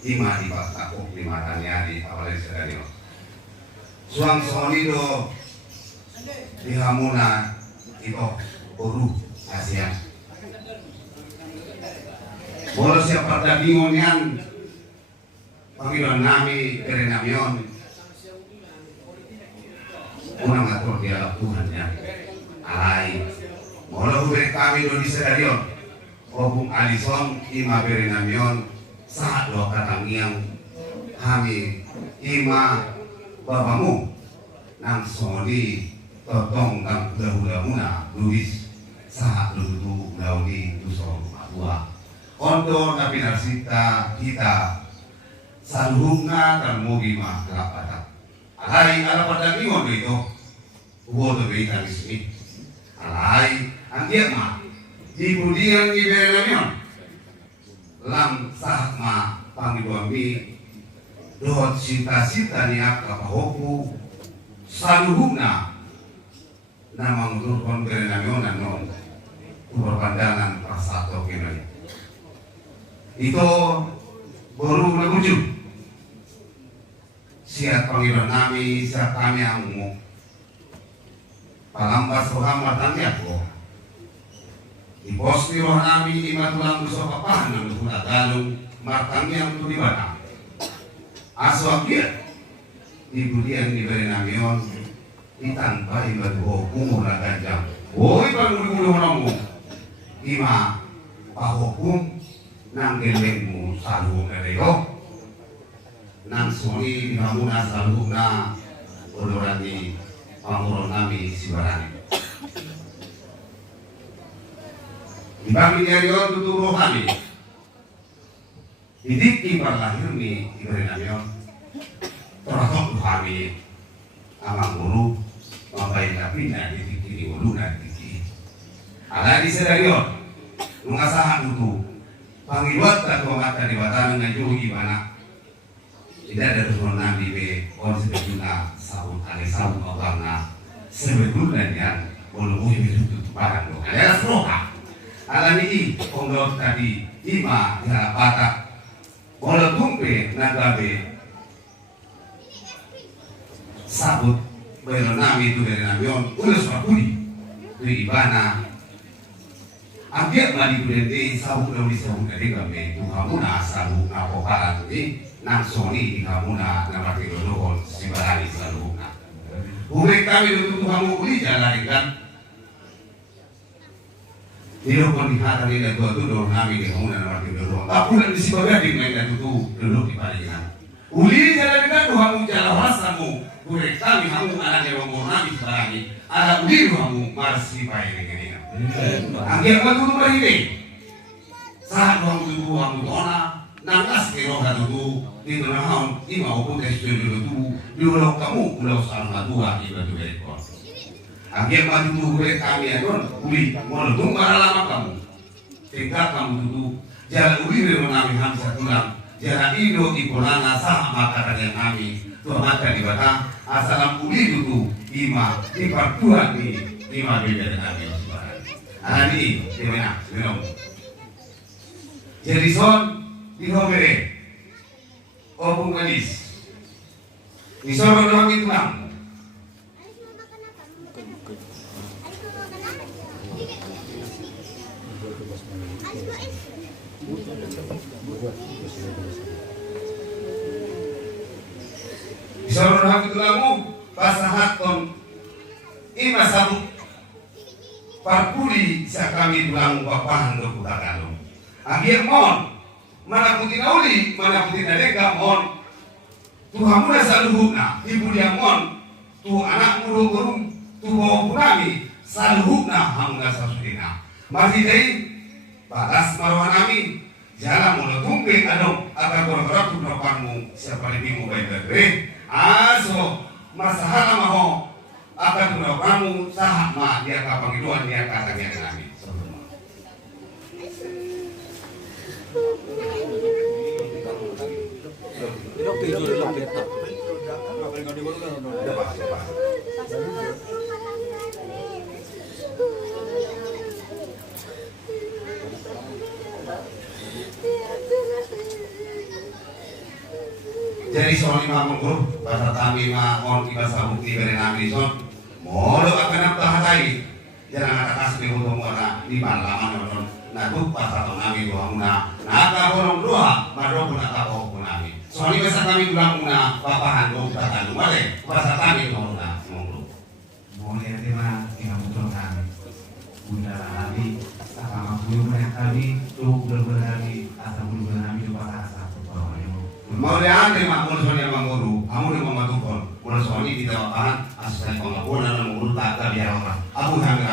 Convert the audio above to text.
ima di bakako di matanya di awal sedario. Suang sonido di hamuna itu uru ASEAN. Bolos siapa bingung yang panggilan nami perenamion unang atur dia Tuhan yang alai. Bolos kami do di sedario. Obung alison ima perenamion saat dua katangiang kami ima bapamu nang soni totong kang dahula-muna luis saat dulu dauni tusong akua ondo na pinarsita kita saluhunga termugi mah kelapatan alai ala padangingon itu uwoto beita ismi alai anggiak mah di budian di berenamion lam sahat ma pangiduami dohot sita-sita niak kapahoku saluhuna nama menurutkan berenamionan non berpandangan prasato kenai itu baru menuju siat panggilan nami siat kami amu palambas rohamah tantiako di pos di roh nami di matulang musuh papahan ng galong martang yang tu di bana aso akhir di budian di berenamion ditanpa ibadu hukum na ganjang woi pangulu namu ima pahukum nang gelengmu salu naleo nang soni hamuna salu na odorani panguron nami sibarani di bami diarion tuturo kami didikti berlahir ni berenamion teratok kami amang guru mampai kapina didikti di ulu na didikti ada di sedarion mengasahan itu pangiluat dan mata di bataran ngajuh gimana tidak ada tujuan nabi be konsep juga sabun kali sabun obarna sebetulnya yang belum itu barang lo ada seroka ala ni pondok tadi ima ya bata bola tumpe nagabe sabut berenami itu berenamion ulus makuni itu ibana akhir mali budende sabut lawi sabut dari kami itu kamu na sabut na pokalan ini nang soni di kamu na mati dulu si barani sabut na umek kami untuk kamu uli jalan kan Iyo pun dihata nila itu doon namin yung una na martin doon. Ako lang di si Bagadik na natuto doon di palingan. Uli jalan kan kamu jalan wasa mo. Kurek kami kamu anak yang mau namin sebarang ada uli kamu marsi pa ini kanina. Ang yang matuto ba ini? Saat kamu tutu kamu tona nangas kero katutu dito na haon ima upun testo dulu dulu kamu ulah sa dua iba tu berikut. Akhir maju tuh kami adon, uli mau tung para lama kamu, tinggal kamu tuh jalan uli dari kami hamsa tulang, jalan indo ikolana sah makanan yang kami tuh mata di batang, asalam uli tuh lima di partuan di lima beda kami sebarang. Ini gimana? Minum. Jadi son di homere, opung manis, di son orang itu lang. Isarun hak itu lamu pasahat kon ima sabuk parpuli sa kami tulang papahan do kutakalong akhir mon mana putin auli mana putin adeka mon tuhamu na saluhuna ibu dia mon tu anak mulu burung tu bawa punami saluhuna hamna sasudina masih dai balas marwan amin jalan mulu tumpe adong agar korang tu nopanmu siapa lebih mau baik aso masalah maho akan kamu sah ma dia kapang iduan dia katanya kami. Jadi soal lima mengurus bahasa kami on bahasa bukti dari nabi son molo akan apa hatai jangan ada kasih untuk warna di malaman nonton nah tuh bahasa nabi doa muna naga bolong doa baru pun naga bolong nabi soalnya bahasa kami bilang muna papahan doa kita tahu boleh bahasa kami doa muna mengurus boleh tema yang betul kami bunda nabi apa maksudnya kami tuh benar-benar nabi asal benar-benar nabi juga asal mau lihat makmur soalnya manguru, kamu udah mematukan. Mulai soalnya di tawakan asal pengakuan dan mengurut tak biar orang. Abu Hamid